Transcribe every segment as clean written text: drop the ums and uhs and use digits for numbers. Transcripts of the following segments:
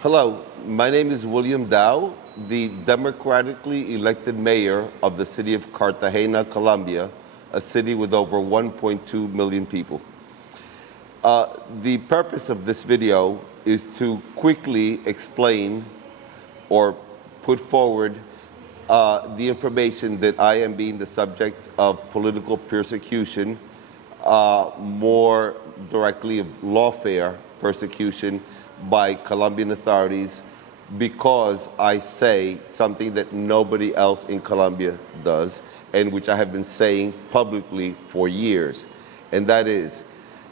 Hello, my name is William Dow, the democratically elected mayor of the city of Cartagena, Colombia, a city with over 1.2 million people. The purpose of this video is to quickly explain or put forward the information that I am being the subject of political persecution, more directly of lawfare persecution by Colombian authorities because I say something that nobody else in Colombia does and which I have been saying publicly for years. And that is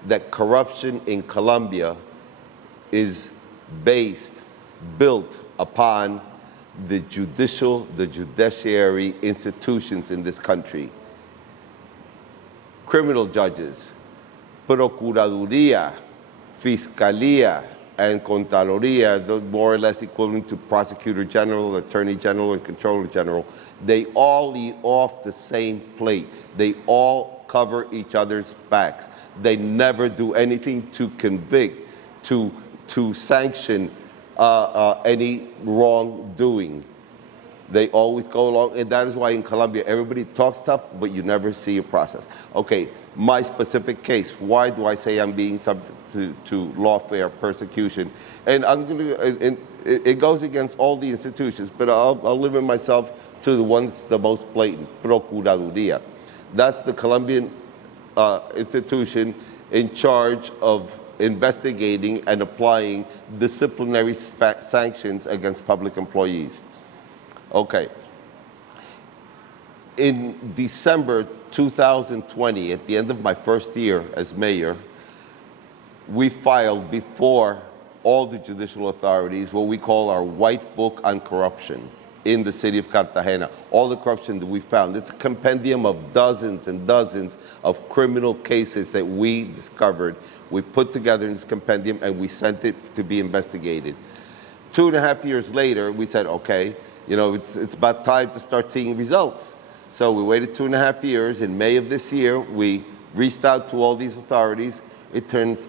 that corruption in Colombia is built upon the judiciary institutions in this country. Criminal judges, Procuraduría, Fiscalía, and Contraloría, more or less equivalent to Prosecutor General, Attorney General, and Controller General, they all eat off the same plate. They all cover each other's backs. They never do anything to convict, to sanction any wrongdoing. They always go along, and that is why in Colombia everybody talks tough, but you never see a process. Okay, my specific case, why do I say I'm being subject to lawfare persecution? And it goes against all the institutions, but I'll limit myself to the ones the most blatant, Procuraduría. That's the Colombian institution in charge of investigating and applying disciplinary sanctions against public employees. Okay. In December 2020, at the end of my first year as mayor, we filed before all the judicial authorities what we call our White Book on Corruption in the city of Cartagena. All the corruption that we found. It's a compendium of dozens and dozens of criminal cases that we discovered. We put together in this compendium and we sent it to be investigated. 2.5 years later, we said, okay, you know, it's about time to start seeing results. So we waited 2.5 years. In May of this year, we reached out to all these authorities. It turns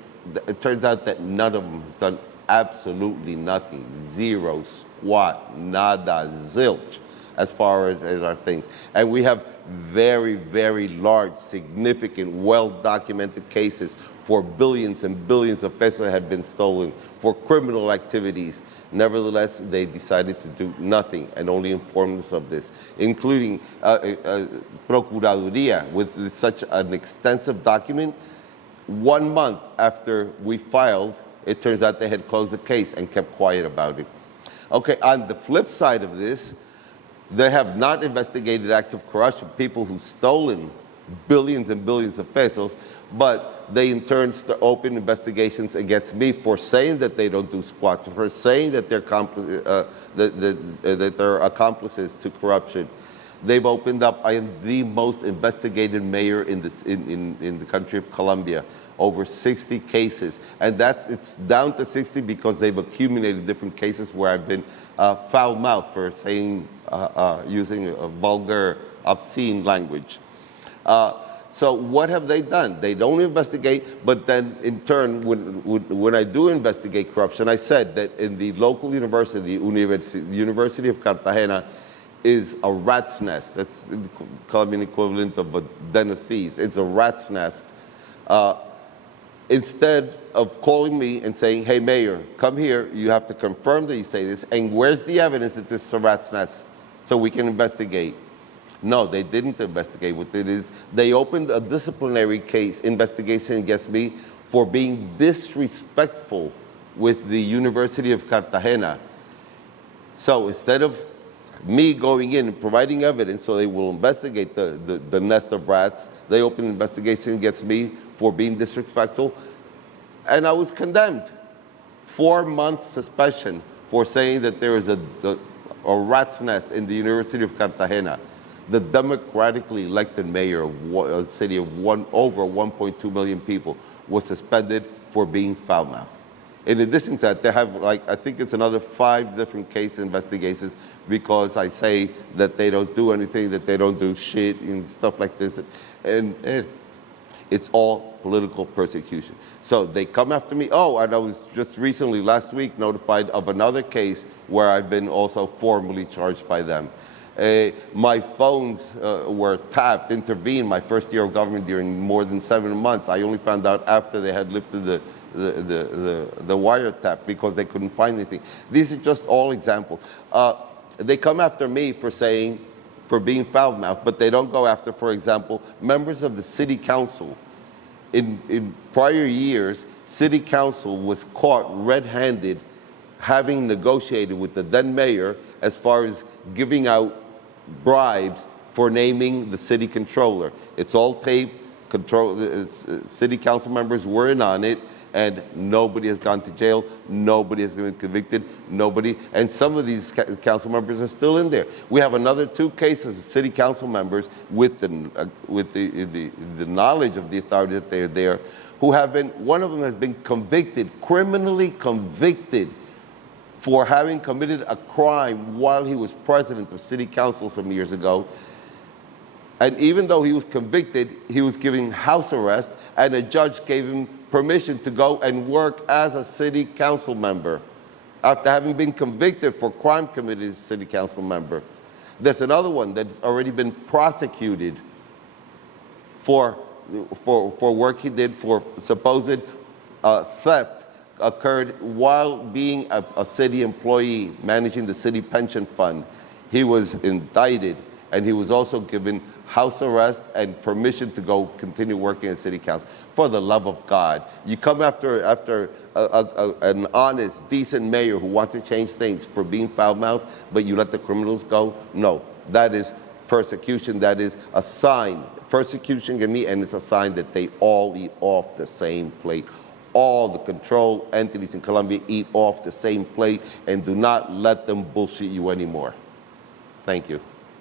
out that none of them has done absolutely nothing. Zero, squat, nada, zilch, as far as our things. And we have very, very large, significant, well-documented cases for billions and billions of pesos that have been stolen for criminal activities. Nevertheless, they decided to do nothing and only informed us of this, including Procuraduría, with such an extensive document. 1 month after we filed, it turns out they had closed the case and kept quiet about it. Okay, on the flip side of this, they have not investigated acts of corruption, people who've stolen billions and billions of pesos, but they in turn open investigations against me for saying that they don't do squats, for saying that they're accomplices to corruption. They've opened up, I am the most investigated mayor in the country of Colombia, over 60 cases. And it's down to 60 because they've accumulated different cases where I've been foul-mouthed for saying, using a vulgar, obscene language. So what have they done? They don't investigate, but then in turn, when I do investigate corruption, I said that in the local university, the University of Cartagena, is a rat's nest. That's the Colombian equivalent of a den of thieves. It's a rat's nest. Instead of calling me and saying, hey, Mayor, come here, you have to confirm that you say this, and where's the evidence that this is a rat's nest so we can investigate? No, they didn't investigate. What it is, they opened a disciplinary case investigation against me for being disrespectful with the University of Cartagena. So instead of me going in and providing evidence so they will investigate the nest of rats, they opened an investigation against me for being disrespectful, and I was condemned. 4-month suspension for saying that there is a rat's nest in the University of Cartagena. The democratically elected mayor of a city of over 1.2 million people was suspended for being foul-mouthed. In addition to that, they have, I think it's another 5 different case investigations because I say that they don't do anything, that they don't do shit and stuff like this. And It's all political persecution. So they come after me. Oh, and I was just recently, last week, notified of another case where I've been also formally charged by them. My phones were tapped, intervened my first year of government during more than 7 months. I only found out after they had lifted the wiretap because they couldn't find anything. These are just all examples. They come after me for being foul-mouthed, but they don't go after, for example, members of the city council. In prior years, city council was caught red-handed having negotiated with the then mayor as far as giving out bribes for naming the city controller. It's all taped. City council members were in on it, and nobody has gone to jail. Nobody has been convicted. Nobody, and some of these council members are still in there. We have another 2 cases of city council members with the knowledge of the authority that they're there, who have been. One of them has been convicted, criminally convicted, for having committed a crime while he was president of city council some years ago. And even though he was convicted, he was given house arrest, and a judge gave him permission to go and work as a city council member after having been convicted for crime committed as a city council member. There's another one that's already been prosecuted for work he did for supposed theft occurred while being a city employee managing the city pension fund. He was indicted, and he was also given house arrest and permission to go continue working in city council. For the love of God, you come after an honest, decent mayor who wants to change things for being foul-mouthed, but you let the criminals go? No, that is persecution. That is a sign. Persecution can be, and it's a sign that they all eat off the same plate. All the control entities in Colombia eat off the same plate, and do not let them bullshit you anymore. Thank you.